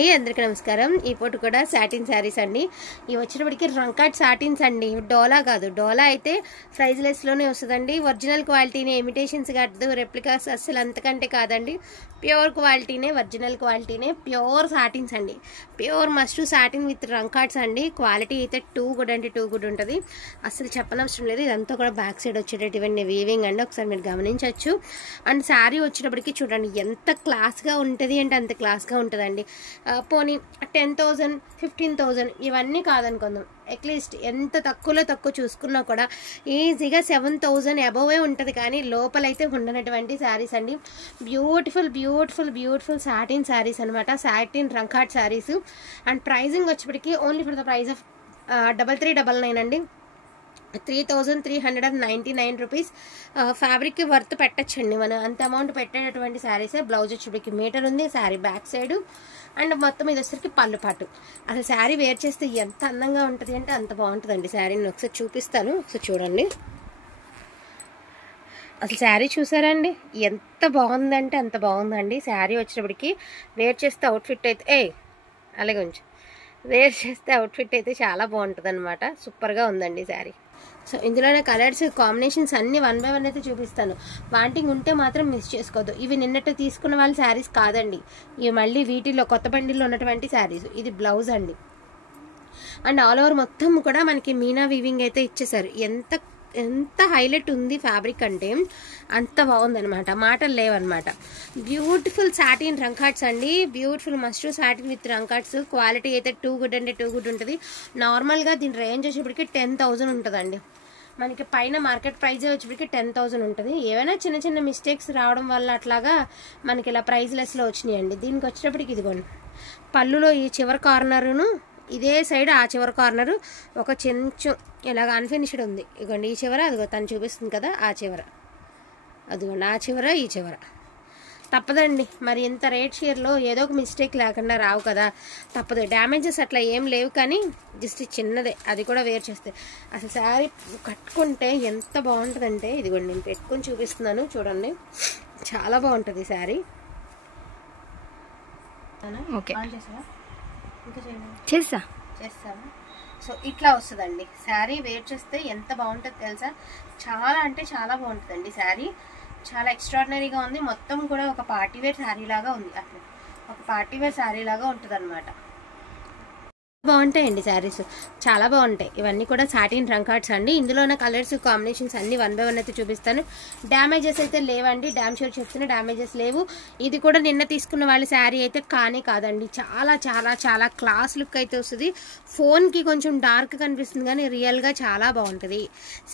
అందరికీ నమస్కారం. ఈ పూట కూడా సాటిన్ శారీస్ అండి. ఇవి వచ్చేటప్పటికి రంకాట్ సాటిన్స్ అండి. డోలా కాదు, డోలా అయితే ప్రైజ్లెస్లోనే వస్తుందండి. ఒరిజినల్ క్వాలిటీనే, ఇమిటేషన్స్ కాదు, రెప్లికాస్ అస్సలు అంతకంటే కాదండి. ప్యూర్ క్వాలిటీనే, ఒరిజినల్ క్వాలిటీనే, ప్యూర్ సాటిన్స్ అండి. ప్యూర్ మస్ట్ సాటిన్ విత్ రంకాట్స్ అండి. క్వాలిటీ అయితే టూ గుడ్ అంటే టూ గుడ్ ఉంటుంది, అసలు చెప్పనవసరం లేదు. ఇదంతా కూడా బ్యాక్ సైడ్ వచ్చేటటువంటి వీవింగ్ అండి, ఒకసారి మీరు గమనించవచ్చు. అండ్ శారీ వచ్చేటప్పటికి చూడండి ఎంత క్లాస్గా ఉంటుంది అంటే అంత క్లాస్గా ఉంటుందండి. పోనీ 10,000 15,000 ఇవన్నీ కాదనుకుందాం, అట్లీస్ట్ ఎంత తక్కువలో తక్కువ చూసుకున్నా కూడా ఈజీగా 7,000 అబోవే ఉంటుంది. కానీ లోపలైతే ఉండనటువంటి శారీస్ అండి. Beautiful beautiful beautiful satin saris అనమాట, సాటిన్ రంకాట్ శారీస్. అండ్ ప్రైజింగ్ వచ్చేప్పటికి only for the price of 3399 అండి, 3,399 రూపీస్. ఫ్యాబ్రిక్ వర్త్ పెట్టచ్చండి, మనం అంత అమౌంట్ పెట్టేటటువంటి శారీసే. బ్లౌజ్ వచ్చేప్పటికి మీటర్ ఉంది, శారీ బ్యాక్ సైడ్, అండ్ మొత్తం ఇది వచ్చేసరికి పళ్ళు పాటు. అసలు శారీ వేర్ చేస్తే ఎంత అందంగా ఉంటుంది అంటే అంత బాగుంటుందండి. శారీని ఒకసారి చూపిస్తాను, ఒకసారి చూడండి. అసలు శారీ చూసారండి ఎంత బాగుందంటే అంత బాగుందండి. శారీ వచ్చేటప్పటికి వేర్ చేస్తే అవుట్ఫిట్ అయితే అలాగే ఉంచు, వేర్ చేస్తే అవుట్ఫిట్ అయితే చాలా బాగుంటుంది అనమాట. సూపర్గా ఉందండి శారీ. సో ఇందులోనే కలర్స్ కాంబినేషన్స్ అన్ని 1 by 1 అయితే చూపిస్తాను. వాంటింగ్ ఉంటే మాత్రం మిస్ చేసుకోవద్దు. ఇవి నిన్నట్టు తీసుకున్న వాళ్ళ శారీస్ కాదండి, ఇవి మళ్ళీ వీటిలో కొత్త బండిల్లో ఉన్నటువంటి శారీస్. ఇది బ్లౌజ్ అండి, అండ్ ఆల్ ఓవర్ మొత్తం కూడా మనకి మీనా వీవింగ్ అయితే ఇచ్చేసారు. ఎంత ఎంత హైలైట్ ఉంది ఫ్యాబ్రిక్ అంటే అంత బాగుందనమాట, మాటలు లేవన్నమాట. బ్యూటిఫుల్ సాటిన్ రంకాట్స్ అండి, బ్యూటిఫుల్ మస్ట్ సాటిన్ విత్ రంకాట్స్. క్వాలిటీ అయితే టూ గుడ్ అంటే టూ గుడ్ ఉంటుంది. నార్మల్గా దీని రేంజ్ వచ్చేప్పటికి 10,000 ఉంటుందండి. మనకి పైన మార్కెట్ ప్రైజే వచ్చేప్పటికి 10,000 ఉంటుంది. ఏవైనా చిన్న చిన్న మిస్టేక్స్ రావడం వల్ల అట్లాగా మనకి ఇలా ప్రైజ్లెస్లో వచ్చినాయండి. దీనికి వచ్చేటప్పటికి ఇదిగోండి, పళ్ళులో ఈ చివరి కార్నరును ఇదే సైడ్ ఆ చివరి కార్నరు ఒక కొంచెం ఇలాగ అన్ఫినిష్డ్ ఉంది. ఇదిగోండి ఈ చివర, అదిగో తను చూపిస్తుంది కదా ఆ చివర, అదిగోండి ఆ చివర ఈ చివర. తప్పదండి, మరి ఇంత రేట్ షేర్లో ఏదో ఒక మిస్టేక్ లేకుండా రావు కదా, తప్పదు. డ్యామేజెస్ అట్లా ఏం లేవు, కానీ జస్ట్ చిన్నదే, అది కూడా వేర్ చేస్తే. అసలు శారీ కట్టుకుంటే ఎంత బాగుంటుందంటే ఇదిగోండి నేను పెట్టుకొని చూపిస్తున్నాను చూడండి, చాలా బాగుంటుంది శారీ. ఓకే చేస్తావా? సో ఇట్లా వస్తుందండి శారీ. వేర్ చేస్తే ఎంత బాగుంటుంది తెలుసా, చాలా అంటే చాలా బాగుంటుందండి శారీ. చాలా ఎక్స్ట్రాడినరీగా ఉంది. మొత్తం కూడా ఒక పార్టీవేర్ శారీ లాగా ఉంది, అట్లా ఒక పార్టీవేర్ శారీ లాగా ఉంటుంది అనమాట. బాగుంటాయండి శారీస్, చాలా బాగుంటాయి. ఇవన్నీ కూడా సాటిన్ రంకాట్స్ అండి. ఇందులోనే కలర్స్ కాంబినేషన్స్ అన్ని 1 by 1 అయితే చూపిస్తాను. డ్యామేజెస్ అయితే లేవండి, డ్యామ్ షూర్ చెప్తున్నా డ్యామేజెస్ లేవు. ఇది కూడా నిన్న తీసుకున్న వాళ్ళ శారీ అయితే కానీ కాదండి, చాలా చాలా చాలా క్లాస్ లుక్ అయితే వస్తుంది. ఫోన్కి కొంచెం డార్క్ కనిపిస్తుంది కానీ రియల్గా చాలా బాగుంటుంది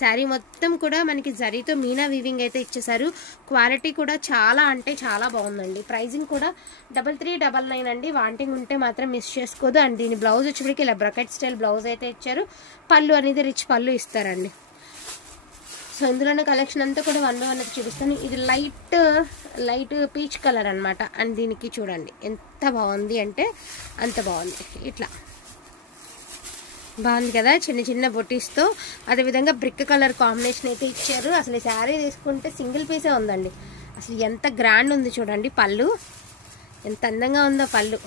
శారీ. మొత్తం కూడా మనకి జరీతో మీనా వీవింగ్ అయితే ఇచ్చేసారు. క్వాలిటీ కూడా చాలా అంటే చాలా బాగుందండి. ప్రైజింగ్ కూడా 3399 అండి. వాంటింగ్ ఉంటే మాత్రం మిస్ చేసుకోదు. అండ్ దీని బ్లౌజ్ వచ్చేప్పటికి ఇలా బ్రకెట్ స్టైల్ బ్లౌజ్ అయితే ఇచ్చారు. పళ్ళు అనేది రిచ్ పళ్ళు ఇస్తారండి. సో ఇందులోనే కలెక్షన్ అంతా కూడా 1 by 1 అయితే చూపిస్తాను. ఇది లైట్ పీచ్ కలర్ అనమాట. అండ్ దీనికి చూడండి ఎంత బాగుంది అంటే అంత బాగుంది. ఇట్లా బాగుంది కదా, చిన్న చిన్న బొటీస్తో. అదేవిధంగా బ్రిక్ కలర్ కాంబినేషన్ అయితే ఇచ్చారు. అసలు ఈ శారీ తీసుకుంటే సింగిల్ పీసే ఉందండి. అసలు ఎంత గ్రాండ్ ఉంది చూడండి, పళ్ళు ఎంత అందంగా ఉందో పళ్ళు.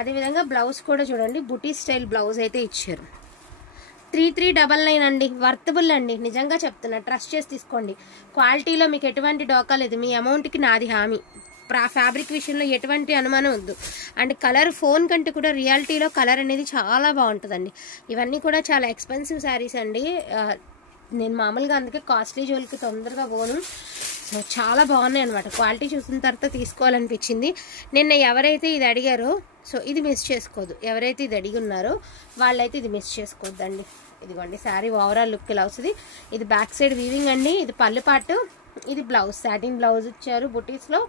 అదేవిధంగా బ్లౌజ్ కూడా చూడండి, బుటీ స్టైల్ బ్లౌజ్ అయితే ఇచ్చారు. 3399 అండి, వర్తబుల్ అండి, నిజంగా చెప్తున్నా. ట్రస్ట్ చేసి తీసుకోండి. క్వాలిటీలో మీకు ఎటువంటి డోకా లేదు. మీ అమౌంట్కి నాది హామీ. ఫ్యాబ్రిక్ విషయంలో ఎటువంటి అనుమానం వద్దు. అండ్ కలర్ ఫోన్ కంటే కూడా రియాలిటీలో కలర్ అనేది చాలా బాగుంటుందండి. ఇవన్నీ కూడా చాలా ఎక్స్పెన్సివ్ శారీస్ అండి. నేను మామూలుగా అందుకే కాస్ట్లీ జోలికి తొందరగా పోను. సో చాలా బాగున్నాయి అనమాట. క్వాలిటీ చూసిన తర్వాత తీసుకోవాలనిపించింది. నిన్న ఎవరైతే ఇది అడిగారో సో ఇది మిస్ చేసుకోదు. ఎవరైతే ఇది అడిగి ఉన్నారో వాళ్ళైతే ఇది మిస్ చేసుకోవద్దండి. ఇదిగోండి శారీ ఓవరాల్ లుక్ ఇలా వస్తుంది. ఇది బ్యాక్ సైడ్ వీవింగ్ అండి, ఇది పళ్ళు పాటు, ఇది బ్లౌజ్ సాటిన్ బ్లౌజ్ ఇచ్చారు బుటీస్లో.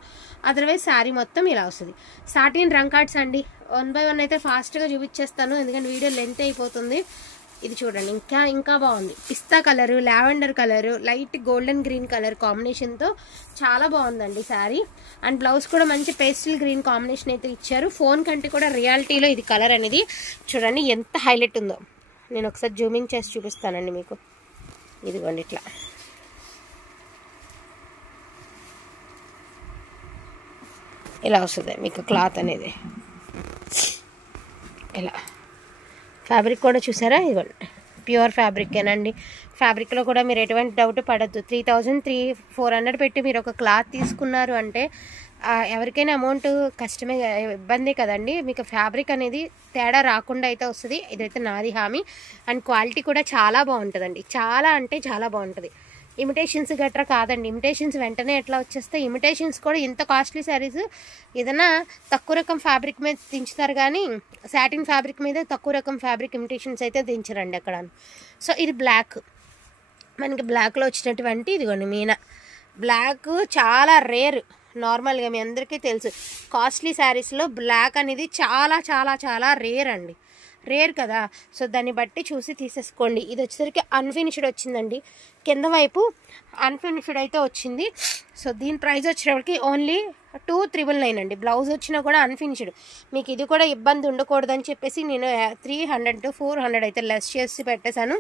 అదర్వైజ్ శారీ మొత్తం ఇలా వస్తుంది. సాటిన్ రంకాట్స్ అండి. 1 by 1 అయితే ఫాస్ట్గా చూపించేస్తాను, ఎందుకంటే వీడియో లెంత్ అయిపోతుంది. ఇది చూడండి ఇంకా బాగుంది. పిస్తా colour, lavender colour, light golden green colour కాంబినేషన్తో చాలా బాగుందండి శారీ. అండ్ బ్లౌజ్ కూడా మంచి పేస్టల్ గ్రీన్ కాంబినేషన్ అయితే ఇచ్చారు. ఫోన్ కంటే కూడా రియాలిటీలో ఇది కలర్ అనేది చూడండి ఎంత హైలైట్ ఉందో. నేను ఒకసారి జూమింగ్ చేసి చూపిస్తానండి మీకు. ఇదిగోండి ఇట్లా ఇలా వస్తుంది మీకు క్లాత్ అనేది. ఇలా ఫ్యాబ్రిక్ కూడా చూసారా, ఇదిగోండి ప్యూర్ ఫ్యాబ్రికేనండి. ఫ్యాబ్రిక్లో కూడా మీరు ఎటువంటి డౌట్ పడద్దు. 3,400 పెట్టి మీరు ఒక క్లాత్ తీసుకున్నారు అంటే ఎవరికైనా అమౌంట్ కష్టమే, ఇబ్బంది కదండి. మీకు ఫ్యాబ్రిక్ అనేది తేడా రాకుండా అయితే వస్తుంది, ఇదైతే నాది హామీ. అండ్ క్వాలిటీ కూడా చాలా బాగుంటుందండి, చాలా అంటే చాలా బాగుంటుంది. ఇమిటేషన్స్ గట్రా కాదండి, ఇమిటేషన్స్ వెంటనే ఎట్లా వచ్చేస్తే, ఇమిటేషన్స్ కూడా ఇంత కాస్ట్లీ శారీస్ ఏదైనా తక్కువ రకం ఫ్యాబ్రిక్ మీద దించుతారు కానీ సాటిన్ ఫ్యాబ్రిక్ మీద తక్కువ రకం ఫ్యాబ్రిక్ ఇమిటేషన్స్ అయితే దించరండి అక్కడ. సో ఇది బ్లాక్, మనకి బ్లాక్లో వచ్చినటువంటి ఇదిగోండి మీనా. బ్లాక్ చాలా రేర్, నార్మల్గా మీ అందరికీ తెలుసు కాస్ట్లీ శారీస్లో బ్లాక్ అనేది చాలా చాలా చాలా రేర్ అండి, రేర్ కదా. సో దాన్ని బట్టి చూసి తీసేసుకోండి. ఇది వచ్చేసరికి అన్ఫినిష్డ్ వచ్చిందండి, కింద వైపు అన్ఫినిష్డ్ అయితే వచ్చింది. సో దీని ప్రైస్ వచ్చేటప్పటికి ఓన్లీ 2,999 అండి. బ్లౌజ్ వచ్చినా కూడా అన్ఫినిష్డ్. మీకు ఇది కూడా ఇబ్బంది ఉండకూడదని చెప్పేసి నేను 300 to 400 అయితే లెస్ చేసి పెట్టేశాను.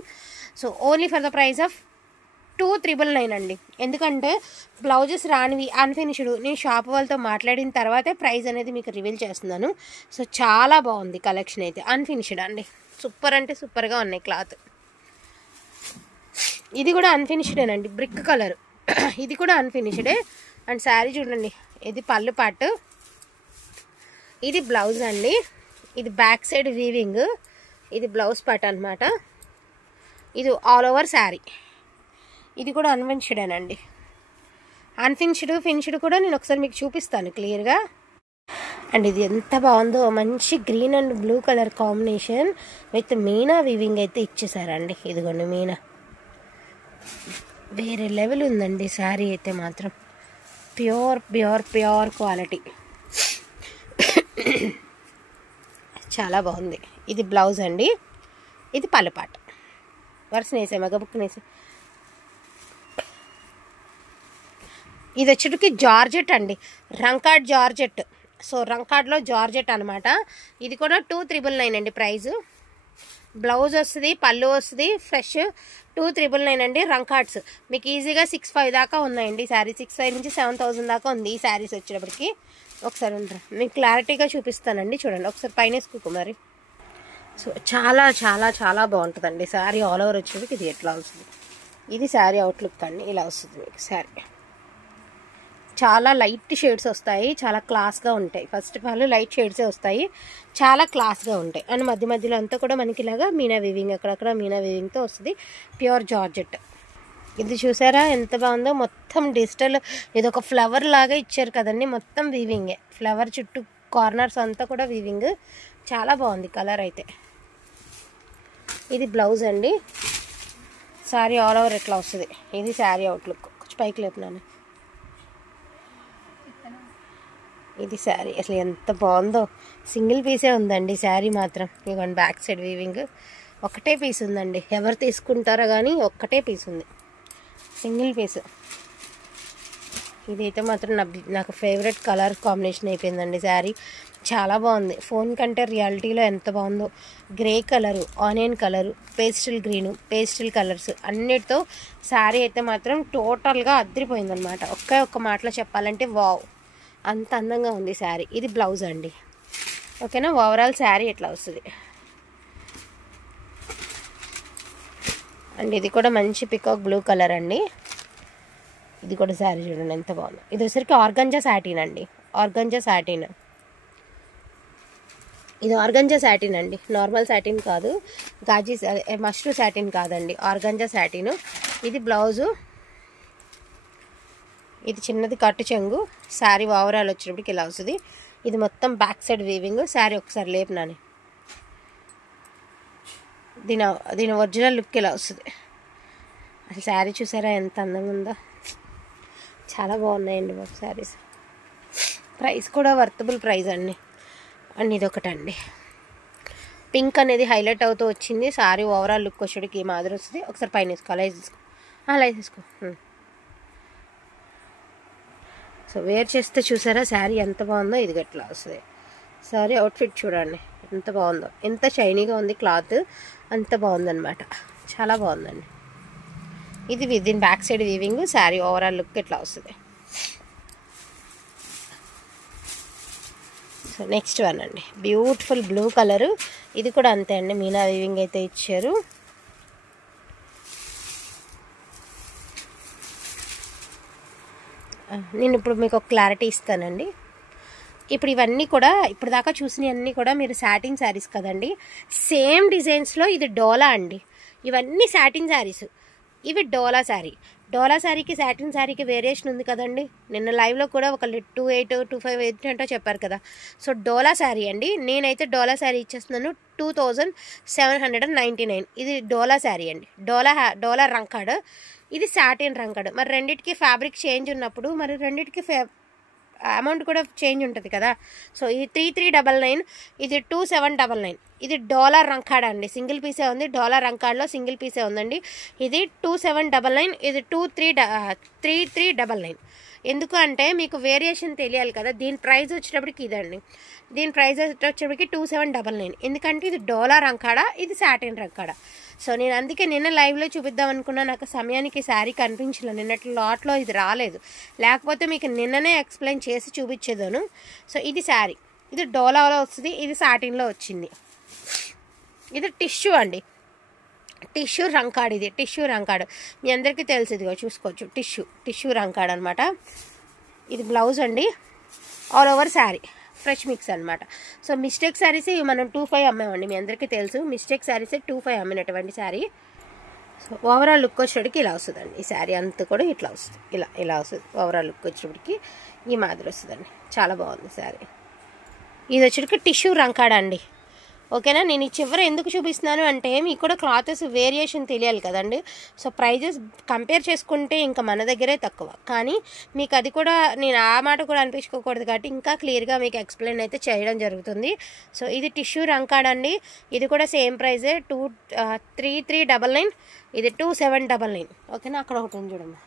So only for the price of 2,999 అండి. ఎందుకంటే బ్లౌజెస్ రానివి అన్ఫినిష్డ్ నేను షాప్ వాళ్ళతో మాట్లాడిన తర్వాతే ప్రైస్ అనేది మీకు రివీల్ చేస్తున్నాను. సో చాలా బాగుంది కలెక్షన్ అయితే, అన్ఫినిష్డ్ అండి. సూపర్ అంటే సూపర్గా ఉన్నాయి క్లాత్. ఇది కూడా అన్ఫినిష్డేనండి, బ్రిక్ కలర్. ఇది కూడా అన్ఫినిష్డే. అండ్ శారీ చూడండి, ఇది పళ్ళు పాటు, ఇది బ్లౌజ్ అండి. ఇది బ్యాక్ సైడ్ వీవింగ్, ఇది బ్లౌజ్ పార్ట్ అనమాట. ఇది ఆల్ ఓవర్ శారీ. ఇది కూడా అన్ఫినిష్డేనండి. అన్ఫినిష్డ్ ఫినిష్డ్ కూడా నేను ఒకసారి మీకు చూపిస్తాను క్లియర్గా. అండ్ ఇది ఎంత బాగుందో, మంచి green and blue colour combination with Meena weaving అయితే ఇచ్చేసారండి. ఇదిగోండి మీనా, వేరే లెవెల్ ఉందండి శారీ అయితే మాత్రం. ప్యూర్ ప్యూర్ ప్యూర్ క్వాలిటీ, చాలా బాగుంది. ఇది బ్లౌజ్ అండి, ఇది పళ్ళుపాట. వరుస వేసే మగబుక్ వేసే. ఇది వచ్చేటికి జార్జెట్ అండి, రంకాడ్ జార్జెట్. సో రంకాడ్లో జార్జెట్ అనమాట. ఇది కూడా 2,999 అండి ప్రైజు. బ్లౌజ్ వస్తుంది, పళ్ళు వస్తుంది, ఫ్రెష్ 2,999 అండి. రంకాడ్స్ మీకు ఈజీగా 6,500 దాకా ఉన్నాయండి శారీ. 6,500 నుంచి 7,000 దాకా ఉంది ఈ శారీస్ వచ్చేటప్పటికి. ఒకసారి ఉంటారు మీకు క్లారిటీగా చూపిస్తానండి, చూడండి ఒకసారి పైన వేసుకోకు మరి. సో చాలా చాలా చాలా బాగుంటుందండి శారీ. ఆల్ ఓవర్ వచ్చేటికి ఇది ఎట్లా వస్తుంది, ఇది శారీ అవుట్లుక్ అండి, ఇలా వస్తుంది మీకు శారీ. చాలా లైట్ షేడ్స్ వస్తాయి, చాలా క్లాస్గా ఉంటాయి. ఫస్ట్ ఆఫ్ ఆల్ లైట్ షేడ్సే వస్తాయి, చాలా క్లాస్గా ఉంటాయి. అండ్ మధ్య మధ్యలో అంతా కూడా మనకి ఇలాగా మీనా వీవింగ్, అక్కడక్కడ మీనా వీవింగ్తో వస్తుంది. Pure georgette. ఇది చూసారా ఎంత బాగుందో, మొత్తం డిజిటల్. ఇది ఒక ఫ్లవర్ లాగా ఇచ్చారు కదండి, మొత్తం వీవింగే. ఫ్లవర్ చుట్టూ కార్నర్స్ అంతా కూడా వీవింగ్, చాలా బాగుంది కలర్ అయితే. ఇది బ్లౌజ్ అండి. శారీ ఆల్ ఓవర్ ఎట్లా వస్తుంది, ఇది శారీ అవుట్లుక్. కొంచెం పైకి లేపున్నాను. ఇది శారీ అసలు ఎంత బాగుందో, సింగిల్ పీసే ఉందండి శారీ మాత్రం. ఇవ్వండి బ్యాక్ సైడ్ వీవింగ్, ఒకటే పీస్ ఉందండి. ఎవరు తీసుకుంటారో కానీ ఒక్కటే పీస్ ఉంది, సింగిల్ పీస్. ఇదైతే మాత్రం నాకు ఫేవరెట్ కలర్ కాంబినేషన్ అయిపోయిందండి శారీ. చాలా బాగుంది, ఫోన్ కంటే రియాలిటీలో ఎంత బాగుందో. Grey colour, onion colour, pastel green, pastel colours అన్నిటితో శారీ అయితే మాత్రం టోటల్గా అదిరిపోయిందనమాట. ఒక్క మాటలో చెప్పాలంటే వావ్, అంత అందంగా ఉంది శారీ. ఇది బ్లౌజ్ అండి, ఓకేనా. ఓవరాల్ శారీ ఎట్లా వస్తుంది. అండ్ ఇది కూడా మంచి పికాక్ బ్లూ కలర్ అండి. ఇది కూడా శారీ చూడండి ఎంత బాగుంది. ఇది వచ్చరికి ఆర్గంజా సాటిన్ అండి, ఆర్గంజా సాటిన్. ఇది ఆర్గంజా సాటిన్ అండి, నార్మల్ సాటిన్ కాదు, గాజీ మష్రూ సాటిన్ కాదండి, ఆర్గంజా సాటిన్. ఇది బ్లౌజు, ఇది చిన్నది కట్టు చెంగు. శారీ ఓవరాల్ వచ్చేటప్పటికి ఇలా వస్తుంది. ఇది మొత్తం బ్యాక్ సైడ్ వీవింగ్. శారీ ఒకసారి లేపునాని, దీని ఒరిజినల్ లుక్ ఇలా వస్తుంది. అసలు శారీ చూసారా ఎంత అందంగా ఉందో, చాలా బాగున్నాయండి బాబు శారీస్. ప్రైస్ కూడా వర్తబుల్ ప్రైస్ అండి. అండ్ ఇది ఒకటండి, పింక్ అనేది హైలైట్ అవుతూ వచ్చింది. శారీ ఓవరాల్ లుక్ వచ్చేటికి ఈ మాదిరి వస్తుంది. ఒకసారి పైన వేసుకో, అలా తీసుకో, అలా తీసుకో. సో వేర్ చేస్తే చూసారా శారీ ఎంత బాగుందో, ఇది గట్లా వస్తుంది. శారీ అవుట్ఫిట్ చూడండి ఎంత బాగుందో, ఎంత షైనీగా ఉంది క్లాత్, అంత బాగుందన్నమాట, చాలా బాగుందండి. ఇది within back side weaving. Sari overall look ఇట్లా వస్తుంది. సో నెక్స్ట్ వన్ అండి, బ్యూటిఫుల్ బ్లూ కలరు. ఇది కూడా అంతే అండి, మీనా వీవింగ్ అయితే ఇచ్చారు. నేను ఇప్పుడు మీకు ఒక క్లారిటీ ఇస్తానండి. ఇప్పుడు ఇవన్నీ కూడా ఇప్పుడు దాకా చూసినవన్నీ కూడా మీరు సాటిన్ శారీస్ కదండి, సేమ్ డిజైన్స్లో ఇది డోలా అండి. ఇవన్నీ సాటిన్ శారీస్, ఇవి డోలా శారీ. డోలా శారీకి సాటిన్ శారీకి వేరియేషన్ ఉంది కదండి. నిన్న లైవ్లో కూడా ఒక 28, 25 ఏంటో చెప్పారు కదా. సో డోలా శారీ అండి. నేనైతే డోలా శారీ ఇచ్చేస్తున్నాను 2799. ఇది డోలా శారీ అండి. డోలా రంకాడ్, ఇది సాటిన్ రంకాడ్. మరి రెండింటికి ఫ్యాబ్రిక్ చేంజ్ ఉన్నప్పుడు మరి రెండింటికి అమౌంట్ కూడా చేంజ్ ఉంటుంది కదా. సో ఇది 3399, ఇది 2799. ఇది డాలర్ రంకాడ్ అండి, సింగిల్ పీసే ఉంది. డాలర్ రంకాడ్లో సింగిల్ పీసే ఉందండి. ఇది 2799, ఇది 3399. ఎందుకు అంటే మీకు వేరియేషన్ తెలియాలి కదా. దీని ప్రైస్ వచ్చేటప్పటికి ఇదండి, దీని ప్రైస్ వచ్చేటప్పటికి 2799. ఎందుకంటే ఇది డాలర్ రంకాడ, ఇది సాటిన్ రంకాడ. సో నేను అందుకే నిన్న లైవ్లో చూపిద్దాం అనుకున్నా, నాకు సమయానికి శారీ కనిపించలేదు. నిన్నటి లాట్లో ఇది రాలేదు, లేకపోతే మీకు నిన్ననే ఎక్స్ప్లెయిన్ చేసి చూపించేదాను. సో ఇది శారీ, ఇది డోలాలో వస్తుంది, ఇది సాటిన్లో వచ్చింది. ఇది టిష్యూ అండి, టిష్యూ రంకాడ్. ఇది టిష్యూ రంకాడ్ మీ అందరికీ తెలుసు, ఇదిగో చూసుకోవచ్చు. టిష్యూ రంకాడ్ అనమాట. ఇది బ్లౌజ్ అండి, all over sari fresh mix అనమాట. సో మిస్టేక్ శారీస్ మనం 25 అమ్మామండి, మీ అందరికీ తెలుసు. మిస్టేక్ శారీసే 25 అమ్మినటువంటి శారీ. సో ఓవరాల్ లుక్ వచ్చేటికి ఇలా వస్తుందండి. ఈ శారీ అంతా కూడా ఇట్లా వస్తుంది, ఇలా వస్తుంది. ఓవరాల్ లుక్ వచ్చేటికి ఈ మాదిరి వస్తుందండి. చాలా బాగుంది శారీ. ఇది వచ్చేటికి టిష్యూ రంకాడ్ అండి. ఓకేనా. నేను ఈ చివర ఎందుకు చూపిస్తున్నాను అంటే మీకు కూడా క్లాతెస్ వేరియేషన్ తెలియాలి కదండి. సో ప్రైజెస్ కంపేర్ చేసుకుంటే ఇంకా మన దగ్గరే తక్కువ, కానీ మీకు అది కూడా నేను ఆ మాట కూడా అనిపించుకోకూడదు కాబట్టి ఇంకా క్లియర్గా మీకు ఎక్స్ప్లెయిన్ అయితే చేయడం జరుగుతుంది. సో ఇది టిష్యూ రంకాడ్ అండి. ఇది కూడా సేమ్ ప్రైజే 3399, ఇది 2799. ఓకేనా. అక్కడ ఒకటి ఉంది చూడండి.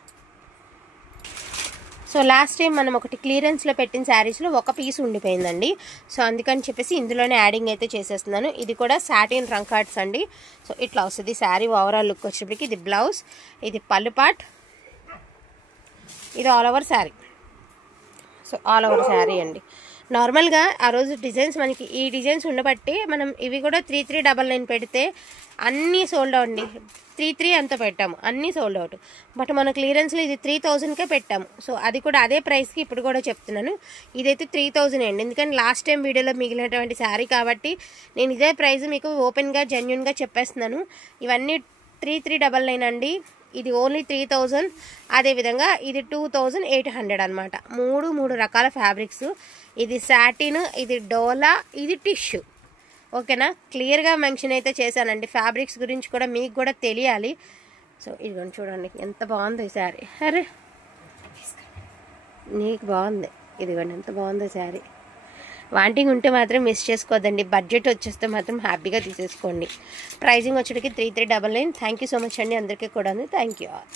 సో లాస్ట్ టైం మనం ఒకటి క్లియరెన్స్లో పెట్టిన శారీస్లో ఒక పీస్ ఉండిపోయిందండి. సో అందుకని చెప్పేసి ఇందులోనే యాడింగ్ అయితే చేసేస్తున్నాను. ఇది కూడా సాటిన్ రంకాడ్స్ అండి. సో ఇట్లా వస్తుంది శారీ ఓవరాల్ లుక్ వచ్చేప్పటికి. ఇది బ్లౌజ్, ఇది పళ్ళు పార్ట్, ఇది all over sari. So all over sari అండి. నార్మల్గా ఆ రోజు డిజైన్స్ మనకి ఈ డిజైన్స్ ఉండబట్టి మనం ఇవి కూడా 3399 పెడితే అన్నీ సోల్డ్ అవుట్ అండి. 33 అంతా పెట్టాము, అన్నీ సోల్డ్ అవుట్. బట్ మన క్లియరెన్స్లో ఇది 3000కే పెట్టాము. సో అది కూడా అదే ప్రైస్కి ఇప్పుడు కూడా చెప్తున్నాను. ఇదైతే 3000 అండి, ఎందుకంటే లాస్ట్ టైం వీడియోలో మిగిలినటువంటి శారీ కాబట్టి నేను ఇదే ప్రైస్ మీకు ఓపెన్గా జెన్యున్గా చెప్పేస్తున్నాను. ఇవన్నీ 3399 అండి. ఇది ఓన్లీ 3000. అదేవిధంగా ఇది 2800 అనమాట. మూడు రకాల ఫ్యాబ్రిక్స్. ఇది సాటిన్, ఇది డోలా, ఇది టిష్యూ. ఓకేనా. క్లియర్గా మెన్షన్ అయితే చేశానండి. ఫ్యాబ్రిక్స్ గురించి కూడా మీకు కూడా తెలియాలి. సో ఇదిగోండి చూడండి ఎంత బాగుంది ఈ శారీ. అరే నీకు బాగుంది, ఇదిగోండి ఎంత బాగుంది శారీ. వాంటింగ్ ఉంటే మాత్రం మిస్ చేసుకోవద్దండి. బడ్జెట్ వచ్చేస్తే మాత్రం హ్యాపీగా తీసేసుకోండి. ప్రైజింగ్ వచ్చేటికి 3399. థ్యాంక్ యూ సో మచ్ అండి అందరికీ కూడా. Thank you all.